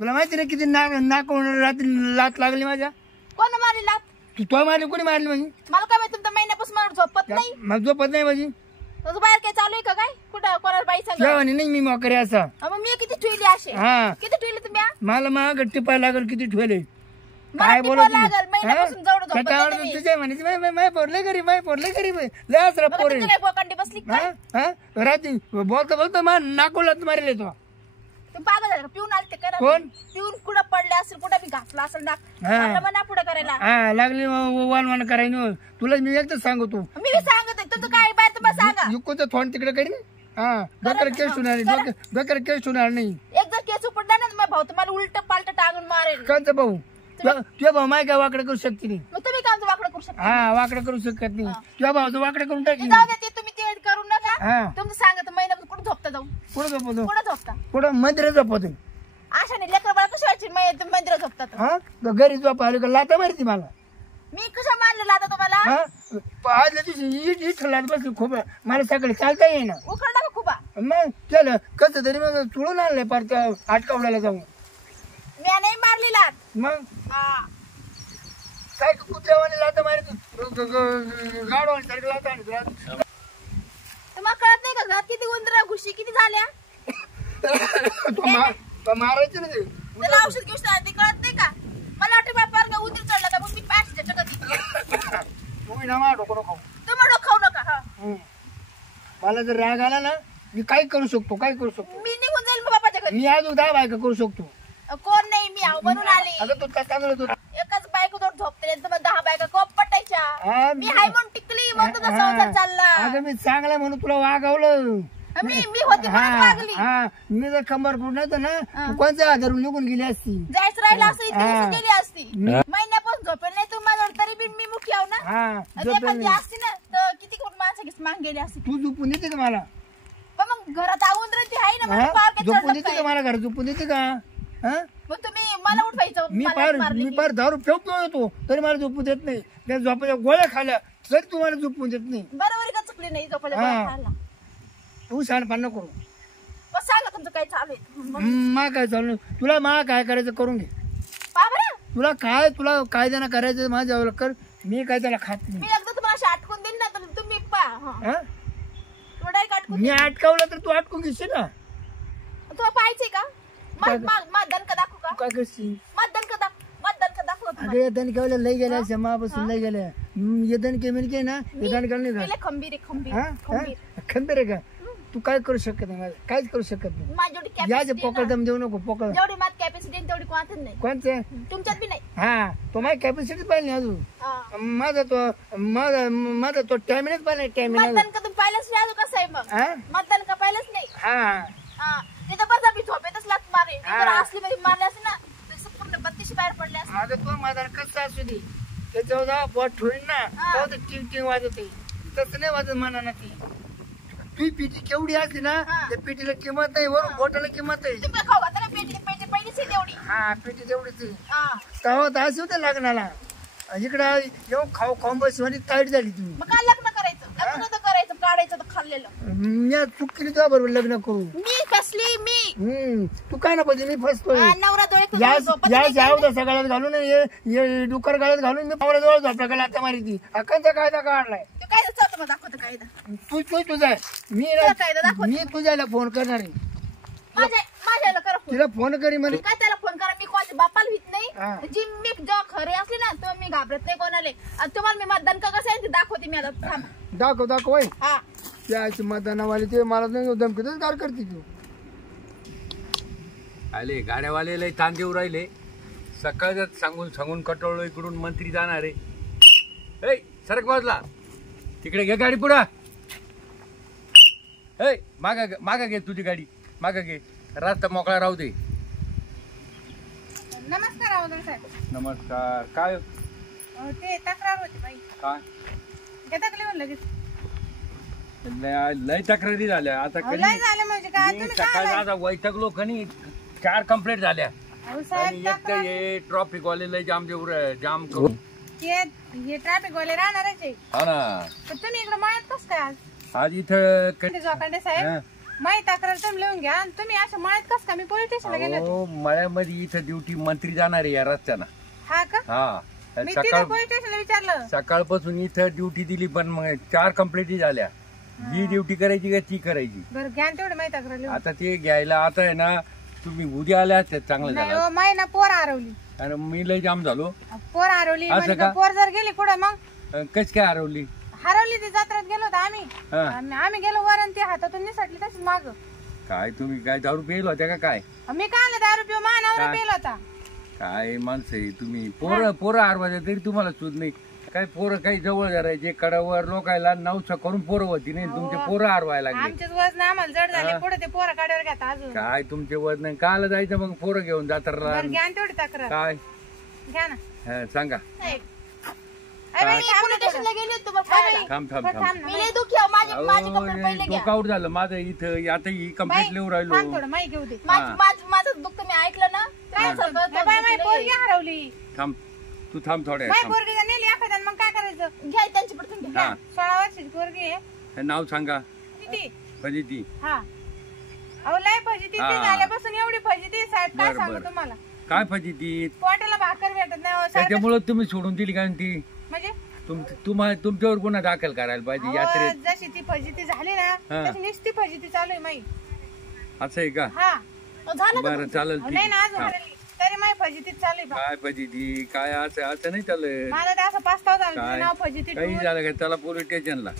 तुला माहिती ना किती नाक रात्री लात लागली माझ्या. कोण मारली लात? तू मारली कोणी मारली म्हणजे? मला काय माहिती तुमच्या महिन्यापासून मला झोपत नाही. मग झोपत नाही माझी. तुझं बाहेर काय चालू आहे का काय? कुठं कोणाला बाई सांग? जेवणी नाही मी मोकरे असा. मग मी किती ठेवली असे? हा किती ठेवली तुम्ही? मला माग टिपाय लागल किती ठेवले. काय बोलत महिन्यापासून जवळ झोपत नाही तुम्ही. तुझ्या म्हणायची माय पोरले गरीब माय पोरले गरीब लय असरा पोरे. तुला बोकांडी बसली काय? रात्री बोलतो बोलतो मा नाकोलात मारेल तो. तू पागल झाला का? पिऊन आलते करा. कोण? पिऊन कुठं पडले असेल, कुठं मी घातला असेल ना. मला म्हणा पुढे करायला. हा लागली वान करायला. तुला मी एकच सांगतो. मी सांगत तुझं काय बाय तुम्हाला सांगा. युकोचं थोड तिकडे करी. हा डोक्याला केस होणार नाही. डोक्याला केस होणार नाही. एक जर केस उपडला ना मग भाऊ तुम्हाला उलट पालट टाकून मारेल. कोणता भाऊ? तुझ्या भाऊ माय काय वाकडे करू शकते नाही. मग तुम्ही काम वाकडं करू शकता? हा वाकडे करू शकत नाही. तुझ्या भाऊ वाकडे करून टाकी. जाऊ दे ते तुम्ही ते करू नका. हा तुमचं सांगत महिन्यापासून कुठं झोपता जाऊ? कुठं झोपतो? कुठं झोपता? कुठं मंदिरात झोपतो. अशाने लेकर बाळ कशी व्हायची मंदिरात झोपतात? हा घरी झोप आली का लाता मारती मला. मी कशा मारलेला आता तुम्हाला? हा आजल्या दिवशी इथं लाट बसली खूप. मला सकाळी चालता येईना. उखडला का खूप? मग चल कसं तरी मग चुळून आणलंय पार त्या आटकावड्याला जाऊन. मी नाही मारलेला. मग काय कुत्र्यावाने लाता मारत गाडवाने सारखं लाता आणत. तुम्हाला कळत नाही का घरात किती उंदरा घुशी किती झाल्या? मारायचं नाही. त्याला औषध घेऊन ते कळत नाही का? मला वाटतं बापार का उंदीर चढला का मग मी पॅच त्याच्या कधी तुम्ही ना मा डोकं खाऊ. तुम्हाला खाऊ नका. मला जर राग आला ना मी काय करू शकतो काय करू शकतो. मी निघून जाईल मग बापाच्या घरी. मी अजून 10 बायका करू शकतो. कोण नाही मी बनून आले. अगं तू काय सांगत होता? एकच बायको दोन झोपते तर मग 10 बायका कोप पटायच्या. मी हाय म्हणून टिकली म्हणून तुझा संसार चालला. अगं मी चांगला म्हणून तुला वागवलं. मी होते म्हणून वागली. हा मी जर कंबर फुटणार तर ना कोणत्या आधारून निघून गेली असती. जायचं राहिलं असं इतकी गेली असती. महिन्यापासून झोपेल नाही तुम्हाला तरी बी मी मुखी आहो ना. एखादी असती ना तर किती माणसं माग गेली असती. तू झोपून देते का मला? पण मग घरात आवून राहते आहे ना. झोपून देते का मला? घरात झोपून देते का? मग तुम्ही मला उठवायचं. मी पार दारू फेकतो येतो तरी मला झोपून देत नाही. त्या झोपाच्या गोळ्या खाल्या तरी तू मला झोपून देत नाही. बरोबर का चुकली नाही झोपाच्या गोळ्या खायला? तू शहाणपण नको करू. मग सांगा तुमचं काय चालू आहे. मा काय चालू तुला मा काय करायचं करून घे. तुला कायद्यानं करायचं माझ्या कर. मी काय त्याला खात नाही. मी एकदा तुम्हाला अटकून देईन ना तर तुम्ही मी अटकावलं तर तू अटकून घेशील ना. तुला पाहायचंय का? मतदान का दाखवू का? काय करशील? मतदान का दाखवू? अगं या दणक्याला लई गेल्या समापासून लई गेल्या. ये दणके मिळके ना हे दणका खंबीर आहे का? तू काय करू शकत नाही. मला काहीच करू शकत नाही. या जे पोकळ दम देऊ नको. पोकळ जेवढी माझी कॅपॅसिटी तेवढी कोणाच नाही. कोणते? तुमच्यात बी नाही. हा तो माझी कॅपॅसिटी पाहिजे अजून. माझा तो टॅमिनेट पाहिजे. टॅमिनेट मतदान का तुम्ही पाहिलंच नाही अजून. कसं आहे मग मतदान का पाहिलंच नाही? हा तिथं बस मी झोपेतच लात मारे. असली मध्ये मारले असते ना पूर्ण 32 बाहेर पडले असते. अगं तो माझा कसं असू दे त्याच्यावर बोट ठेवून ना टिंग टिंग वाजवते. तसं नाही वाजत म्हणा ना. ती तुझी पेटी केवढी असते ना त्या पेटीला किंमत नाही. वरून बोटाला किंमत आहे. तुम्ही खाऊ घातला पेटी पहिलीच आहे तेवढी. हा पेटी तेवढीच तेव्हा तर असे होते लग्नाला. इकडं येऊन खाऊ बस ताईट झाली तुम्ही. मग काय लग्न करायचं? लग्न तर करायचं काढायचं तर खाल्लेलं. मी चूक केली तुझ्या बरोबर लग्न करू. मी कसली मी तू काय ना पाहिजे. मी फसतोय. नवरा या सगळ्यात घालून डुकर गाळ्यात घालून मी पावला जवळ झोपला का लाता मारी ती. अकांचा कायदा काढलाय. कायदा चालतो मग दाखवतो कायदा. तू तुझा मी तुझ्याला फोन करणार आहे. माझ्याला करा तिला फोन करी म्हणे. काय त्याला फोन करा? मी कोणाच्या बापाला भीत नाही. जी मी जेव्हा खरे असले ना तेव्हा मी घाबरत नाही कोणाला. तुम्हाला मी मतदान का कसं आहे ते दाखवते. मी आता दाखव त्याची मतदानावाले ते मला धमकीतच कार करते. तू आले गाड्यावाले लय ताण देऊ राहिले. सकाळच सांगून कटवलो. इकडून मंत्री जाणार आहे. सरक बाजूला तिकडे घे गाडी पुढं. मागा घे तुझी गाडी मागा घे. रस्ता मोकळा राहू दे. नमस्कार अवधूत साहेब. नमस्कार. काय ते तक्रार होती बाई. काय घेता का लगेच? लय तक्रारी झाल्या आता. म्हणजे काय सकाळी आता वैतकलो खनी 4 कंप्लेंट झाल्या. आणि एक हे ट्रॉफिक वाले लय जाम करून हे ट्रॅफिक वाले राहणारच आहे. हा ना. तुम्ही इकडे मळ्यात कसं काय आज इथं जोकांडे साहेब माहिती तक्रार तुम्ही लिहून घ्या आणि तुम्ही असं मळ्यात कस का मी पोलीस स्टेशनला गेले होते. अहो, मळ्यामध्ये इथं ड्युटी मंत्री जाणार आहे या रस्त्यानं. हा का हा मी सकाळ तिथे पोलीस स्टेशनला विचारलं. सकाळपासून इथं ड्युटी दिली पण मग 4 कंप्लेंटी झाल्या. जी ड्युटी करायची का ती करायची. बरं घ्या तेवढं माहिती तक्रार लिहून. आता ते घ्यायला आता आहे ना तुम्ही उद्या आल्या असत्या चांगलं नाही झालं. हो माही ना पोर हरवली. आणि मी लय जाम झालो. पोर हरवली असं म्हणजे का? पोर जर गेली कुठं मग कस काय हरवली. हरवली ती जत्रेत गेलो होतो आम्ही. हा. आणि आम्ही गेलो वर आणि ती हातातून निसटली तशीच माग. काय तुम्ही काय दारू पेल होत्या का काय. मी काय आलं दारू पिऊ मानावर काय? पेल होता. काय माणसं आहे तुम्ही. पोरं हरवायच्या तरी तुम्हाला सूद नाही. काय पोरं काही जवळ धरायचे कडावर लोकायला नवसा करून पोरं होती नाही तुमचे पोरं हरवायला लागले. आमचेच वजन आम्हाला जड झाले पुढे ते पोरं काढावर घेता अजून. काय तुमचे वजन नाही काल जायचं मग पोरं घेऊन जातात. बरं घ्या ना तेवढी तक्रार. काय घ्या ना. हा, सांगा. थांब थांब थांब डोकं आउट झालं माझं इथं. आता ही कंप्लेंट लिहून राहिलो. थोडं माहिती घेऊ दे. माझं दुःख मी ऐकलं ना काय सगळं बाई पोरगी हरवली. थांब तू थांब थोड्या बाई थांब. पोरगी जर नेली एखाद्यानं मग काय करायचं. घ्या त्यांची पडून घ्या हा 16 वर्षाची पोरगी आहे. हे नाव सांगा. किती फजिती. हा अहो लय फजिती हा. झाल्यापासून एवढी फजिती साहेब काय बरं, सांगू बरं. तुम्हाला. काय फजिती. पोटाला भाकर भेटत नाही हो, साहेब. त्याच्यामुळे तुम्ही सोडून दिली का ती. म्हणजे तुमच्यावर गुन्हा दाखल करायला पाहिजे अहो, यात्रेत. जशी ती फजिती झाली ना हा. तशी नुसती फजिती चालू आहे माई. असं आहे का. हा झालं बरं चालेल अहो, नाही ना ठीक. अजून हा. हरवली. तरी माई फजितीच चालू आहे बा. काय फजिती काय असं असं नाही चालत. मला तर असं पास्ताव झालं तुझं काय नाव फजिती काही ठेवून. झालं का त्याला पोलीस स्टेशनला.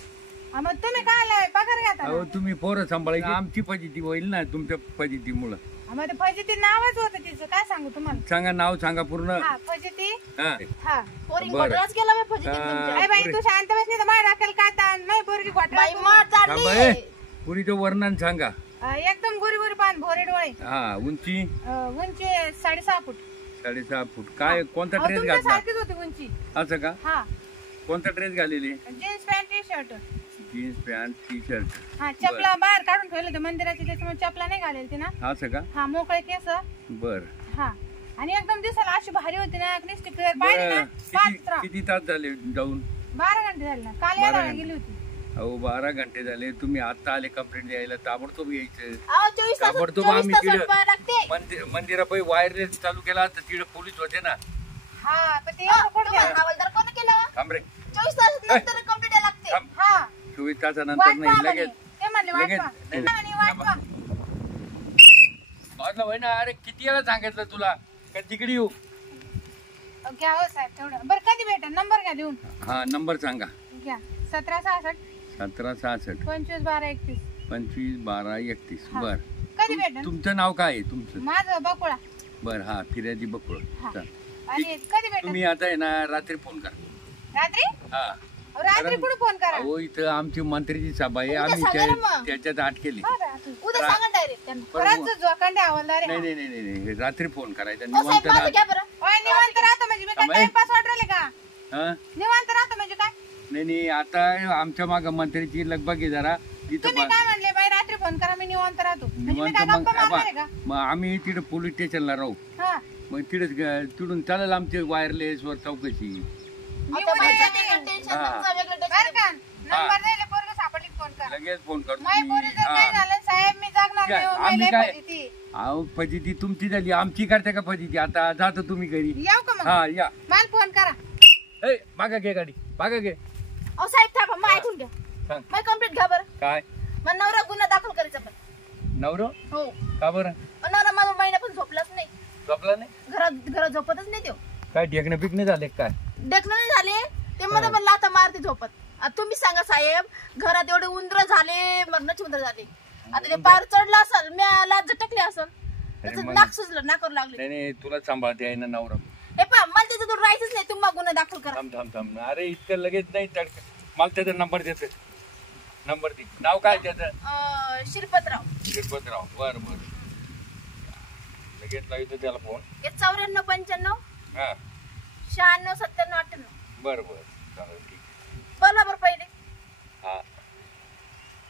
मग तुम्ही काय आलाय पगार घेता अहो ना? तुम्ही पोरं सांभाळायची आमची फजिती होईल ना तुमच्या फजितीमुळं. मग ते फजिती नावच होतं तिचं काय सांगू तुम्हाला. सांगा नाव सांगा पूर्ण. हा फजिती. हा हा पोरी बरं. घोटाळाच केला बाई फजितीत हा. तुमच्या. अरे बाई तू शांत बस नाही तर माय राखेल काय ताण नाही पोरगी बाई घोटाळा मार थांबा, चालली ए. पुरीचं वर्णन सांगा. एकदम गोरी गोरी पान भोरे डोळे. हा उंची उंची 6.5 फूट. 6.5 फूट. काय कोणता अहो, ड्रेस तुमच्या घातला. सारखीच होती उंची. असं का हा कोणता ड्रेस घालेली. Jeans pant T shirt. Jeans pant T shirt. हा चपला बाहेर काढून ठेवले होते मंदिराची त्याच्यामुळे चपला नाही घालेल ती ना. असं का. हा मोकळे केस. बर हा आणि एकदम दिसायला अशी भारी होती ना नुसती पाहिली ना किती 5 किती तास झाले जाऊन. 12 घंटे झाले ना. काल 12 यायला घंटे. गेली होती. अहो 12 घंटे झाले तुम्ही आता आले कंप्लेंट द्यायला. ताबडतोब यायचं. अहो, 24 तास ताबडतोब 24 आम्ही तास तिकडे वाट लागते. मंदिरापायी वायरलेस चालू केला तर तिकडे पोलीस होते ना. हा पण ते एवढं कुठं तुम्हाला गेलं? हवालदार कोण केलं थांब रे. 24 तास नंतर कंप्लीट लागते. थांब. हा 24 तासानंतर वाट नाही पहा म्हणे. लगेच. ते म्हणले वाट लगेच. पहा. नाही, ते म्हणे वाट पहा. वाजलं होय ना. अरे किती वेळा सांगितलं तुला का तिकडे येऊ. घ्या हो साहेब तेवढं. बरं कधी भेटेल नंबर घ्या देऊन. हा नंबर सांगा. घ्या 1766 1766 25 12 31. 25 12 31. हा. बर कधी भेटेल. तुमचं नाव काय आहे तुमचं. माझं बकुळा. बर हा फिर्यादी बकुळ. हा. चल. आणि कधी भेटेल तुम्ही आता आहे ना रात्री फोन करा. रात्री. हा अहो, रात्री कुठे फोन करा. अहो इथं आमची मंत्रीची सभा आहे. उद्या आम्ही सांगा ना मग. त्याच्यात आठ केली. उद्या सांगा डायरेक्ट त्यांना. खरंच जोखंडे हवालदार नाही आहे. नाही नाही नाही रात्री फोन करायचा. अहो, साहेब निवांत माझं घ्या बरं. ओय, निवांत राहतो म्हणजे मी काय थांबा, ए. टाइमपास वाट राहिले का. हा निवांत राहतो म्हणजे काय. नाही नाही आता आमच्या माग मंत्रीची लगबग आहे जरा इथं तुम्ही काय म्हणले बाई रात्री फोन करा मी निवांत राहतो म्हणजे मी निवांत काय मग गप्पा मारणार आहे का. मग आम्ही तिकडे पोलीस स्टेशनला राहू. हा मग तिकडून चालेल आमचे वायरलेस वर चौकशी. मी आता उद्या माझं येते. वेगळं टेन्शन, हा. तुमचं वेगळं बरं टेन्शन. का नंबर द्यायला पोरगं सापडली फोन करा. लगेच फोन करतो माय मी. पोरी जर हा. नाही झालं साहेब मी जागणार काय, नाही हो, आम्ही मी लय काय- फजिती. अहो फजिती तुमची झाली आमची करते का फजिती. आता जातो तुम्ही घरी. येऊ का मग हा या. मला फोन करा. ए मागा घे गाडी मागा घे. अहो, साहेब थांबा मग ऐकून घ्या. सांग मग कंप्लीट घ्या बरं. काय मग नवरा गुन्हा दाखल करायचा पण. नवरो हो का बरं मग नवरा माझा महिना पण झोपलाच नाही. झोपला नाही. घरात झोपतच नाही तो. काय ढेकणे पिकणे झाले काय. देखणं नाही झाले ते मला पण लाथा मारते झोपत. आता तुम्ही सांगा साहेब घरात एवढे उंदर झाले मरणाचे उंदर झाले. आता ते पार चढलं असेल मी लाज झटकली असेल त्याचं मग- नाक सुजलं नाकावर लागले. नाही नाही तुला सांभाळते आहे ना नवरा. हे पहा मला तिथं दूर राहायचंच नाही. तुम्ही गुन्हा दाखल करा. थांब थांब थांब. अरे इतकं लगेच नाही तडक. मला त्याचा नंबर देते. नंबर दे. नाव काय त्याचं. शिरपतराव. शिरपतराव. बर बर लगेच लावतो त्याला फोन. 94 95 हा 96 97 98. बर बर चालेल ठीक. बोला बरं पहिले. हा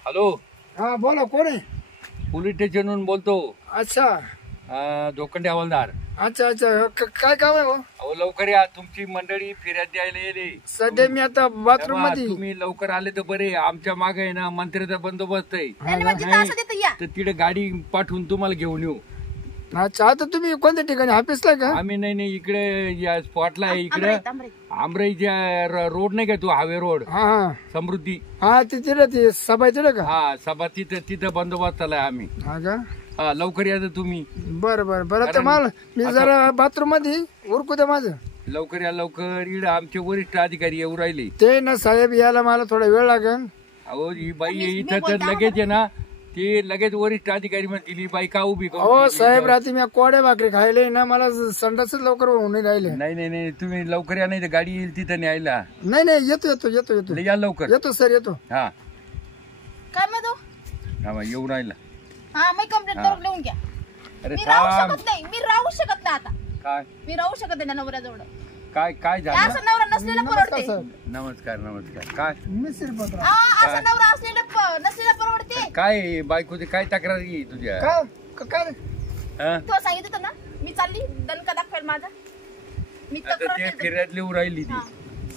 हॅलो हा बोला कोण आहे. पोलीस स्टेशनहून बोलतो. अच्छा जोखंडे हवालदार. अच्छा अच्छा काय काम आहे हो? अहो लवकर या, तुमची मंडळी फिर्याद द्यायला येईल. सध्या मी आता बाथरूम मध्ये. तुम्ही लवकर आले तर बरे. आमच्या मागे आहे ना मंत्र्याचा बंदोबस्त आहे, नाही, म्हणजे तर असं तिथं या तर तिकडे गाडी पाठवून तुम्हाला घेऊन येऊ. अच्छा आता तुम्ही कोणत्या ठिकाणी ऑफिसला का? आम्ही नाही इकडे या स्पॉटला आहे, इकडे आमराईत, आमराईत. आमराईच्या रोड नाही का तो हायवे रोड हा हा समृद्धी. हा तिथे ते सभा आहे तिथे का? हा सभा तिथं बंदोबस्त आलाय आम्ही. हा का? हा लवकर या तुम्ही. बरं बरं बरं तर मला मी जरा बाथरूम मध्ये उरकू द्या माझं. लवकर या लवकर. इकडे आमचे वरिष्ठ अधिकारी येऊ राहिले. ते ना साहेब यायला मला थोडा वेळ लागेल. अहो ही बाई इथं तर लगेच आहे ना, ते लगेच वरिष्ठ अधिकारी म्हणतील ही बाई का उभी करू. हो साहेब रात्री मी कोड्या भाकरी खायले ना, मला संडासच लवकर होऊन नाही राहिले. नाही तुम्ही लवकर या, नाही तर गाडी येईल तिथं न्यायला. नाही येतो या लवकर. येतो सर येतो. हा काय म्हणतो? हा येऊ राहिला. हा मी कंप्लेंट करून लिहून घ्या. अरे मी राहू थांब. शकत नाही, मी राहू शकत नाही आता. काय मी राहू शकत नाही नवऱ्याजवळ. काय त्या झालं? असं नवरा नसलेला परवडते. नमस्कार. काय मिस्त्री पत्र असं नवरा नसलेला परवडते. काय बायकोची काय तक्रार आहे तुझ्या? काय हा? तो सांगितलं होतं ना, मी चालली दणका दाखवेल माझा. मी आता तक्रार ते केली. फिर्याद लिहू राहिली ती. हा.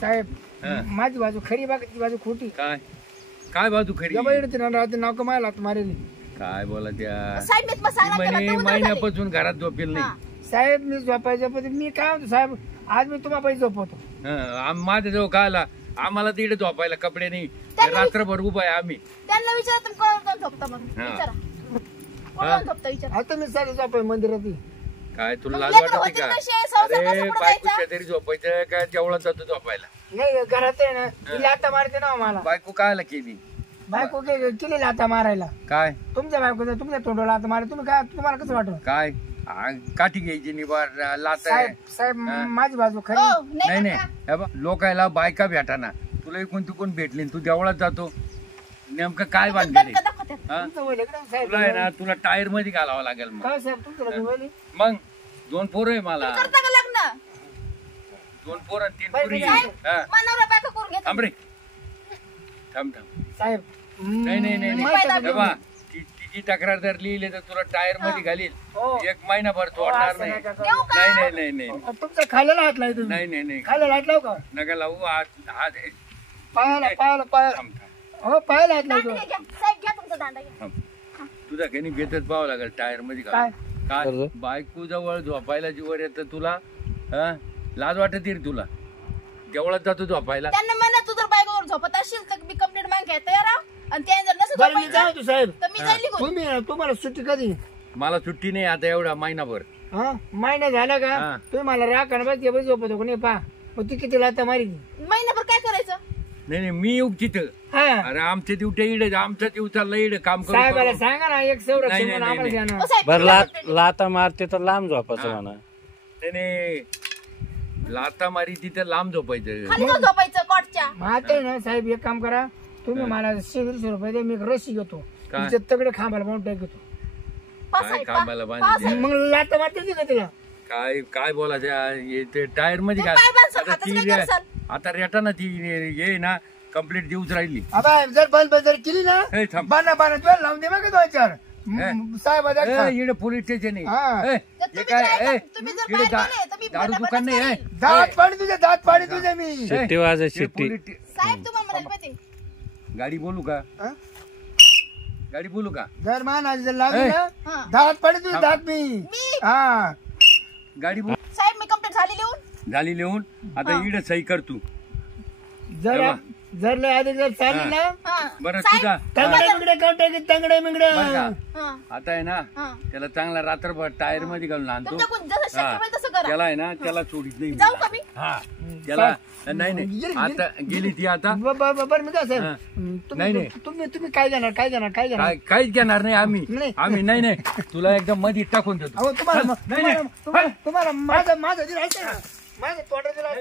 साहेब हा. माझी बाजू खरी बाकी बाजू खोटी. काय बाजू खरी? रात्री नाव कमायला मारेली. काय बोला त्या साहेब मी तुम्हाला सांगणार म्हणे केलं, तर उद्या झाले. महिन्यापासून घरात झोपेल हा. नाही. साहेब मी झोपायच्या मी काय म्हणतो साहेब आज मी तुम्हाला पैसे झोपवतो. माझ्याजवळ काय आला, आम्हाला तिकडे झोपायला कपडे नाही, रात्रभर उभा आहे आम्ही. त्यांना विचारा तुम्ही कोणाला झोपता म्हणून. हा. विचारा कोणाला झोपता विचारा. आता मी साडे झोपाय मंदिरात. काय तुला मग लाज लेकरं वाटते होतील का? कसे? संसार कसा अरे पुढं बायकोच्या जायचा? तरी झोपायचं काय, जेवढा जातो झोपायला. नाही घरात आहे ना ती लाता मारते ना मला. बायको कायला केली? बायको केली लाता मारायला. काय तुमच्या बायको तुमच्या तोंडाला लाता मारा. तुम्ही काय तुम्हाला कसं वाटत? काय काठी घ्यायची निबार लात साहेब साहेब माझी बाजू खरी. हो, नाही नाही का? हे बघ, लोकायला बायका भेटाना, तुला इकून तिकून भेटली, तू देवळात जातो. नेमकं काय बांधलेलं दणका दाखवतात. हा? तुमचं वय लेकरं साहेब. तुला आहे ना, तुला टायर मध्ये घालावं लागेल. मग काय साहेब तुमचं लग्न वय? मग 2 पोरं आहे मला. करता का लग्न? 2 पोरं आणि 3 बाई, पोरी. बाई, हा. मानवरा बायको करून घेतो. थांब रे, थांब. साहेब नाही पहिला हे बघ, तिची तक्रार जर लिहिली तर तुला टायर मध्ये घालील. हो. 1 महिनाभर सोडणार असं नाही. नका करू. देऊ का? नाही तुमच्या खाल्याला हात लावला तुम्ही. नाही खाल्याला हात लाव का? नका लावू. हात पायाला थांब. हो पायाला हात लावतो. दांडा घ्या. साहेब घ्या तुमचा दांडा घ्या. थांब. तुझा काही बेतच पाहावं लागेल टायर मध्ये काय? काय बायको जवळ झोपायला जीवर येतं तुला. हा? लाज वाटत रे तुला? देवळात जातो झोपायला. त्यांना म्हणा तू जर बायकोवर झोपत असशील तर मी कंप्लेंट मागायला तयार आहो. आणि त्या जर नसेल बरं मी झोपायचं, जाऊ साहेब. तर मी जाईल निघून. तुम्हाला सुट्टी कधी? मला सुट्टी नाही आता एवढा महिनाभर. हा महिना झाला का? हा. तुम्ही मला राख आणि बस झोपतो कोणी पा. मग ती किती लाता मारी? महिनाभर काय करायचं? नाही मी येऊ तिथं. हा अरे आमच्या ड्युट्या इड, आमच्या दिवसाला इड काम साहेबाला करू. सांगा ना एक संरक्षण नाही, म्हणून आम्हाला नाही. द्या ना. हो साहेब, बर तुम्ही complaint- लाता मारते तर लांब झोपायचं म्हणा. नाही लाता मारी तिथं लांब झोपायचं. खाली जाऊन झोपायचं कॉटच्या. मग आता आहे ना साहेब एक काम करा. तुम्ही मला 100 रुपये द्या. मी एक रशी घेतो. काय? तुमच्या तगडे खांबाला म्हणून टाकतो. पा काय साहेब, पा. कामाला पा बांधते? साहेब. मग लाता मारते का तिला? काय बोलायचं ते टायर मध्ये ते काय? पाय बांधसाल, आता हाताचं ती काय करसाल? आता रेटा ना ती ये ना कंप्लीट देऊच राहिली. अबा जर बंद जर केली ना ए, थांब. बाना तुला लावून दे बघ 2-4 साहेब इकडे पोलीस स्टेशन हा. आहे. तर तुम्ही काय- तुम्ही जर बाहेर गेले तर मी दारू बंद दुकान नाही आहे. करीन. दात पाडी तुझे मी. शिट्टी वाजत शिट्टी. साहेब तुम्हाला म्हणाल पाहिजे. गाडी बोलू का? हा? गाडी बोलू का? जर मान जर लागली ना हा. दात पाडी तुझे दात मी. मी गाडी बोल साहेब मी कंप्लेंट झाली लिहून. झाली लिहून. आता इकडे सही कर तू. जर तेव्हा. जर लय आधी जर चालली ना हा. बरं साहेब, तुझा तंगडे मिंगडे काउंटे तंगडे मिंगडे. बरं का? हा. आता आहे ना हा. त्याला चांगला रात्रभर टायर मध्ये घालून आणतो. तुमच्याकडून जसं शक्य हा. होईल तसं करा. त्याला आहे ना त्याला सोडित नाही. जाऊ का मी? हा त्याला नाही गेली- आता गेली ती आता. बरं मी काय साहेब हा. तुम्ही नाही. तुम्ही काय जाणार काहीच घेणार नाही आम्ही. नाही. आम्ही नाही तुला एकदम मध्ये टाकून देतो. अहो तुम्हाला नाही, नाही. तुम्हाला माझं दिलं असतं ना. माझं तोंड दिलं असतं.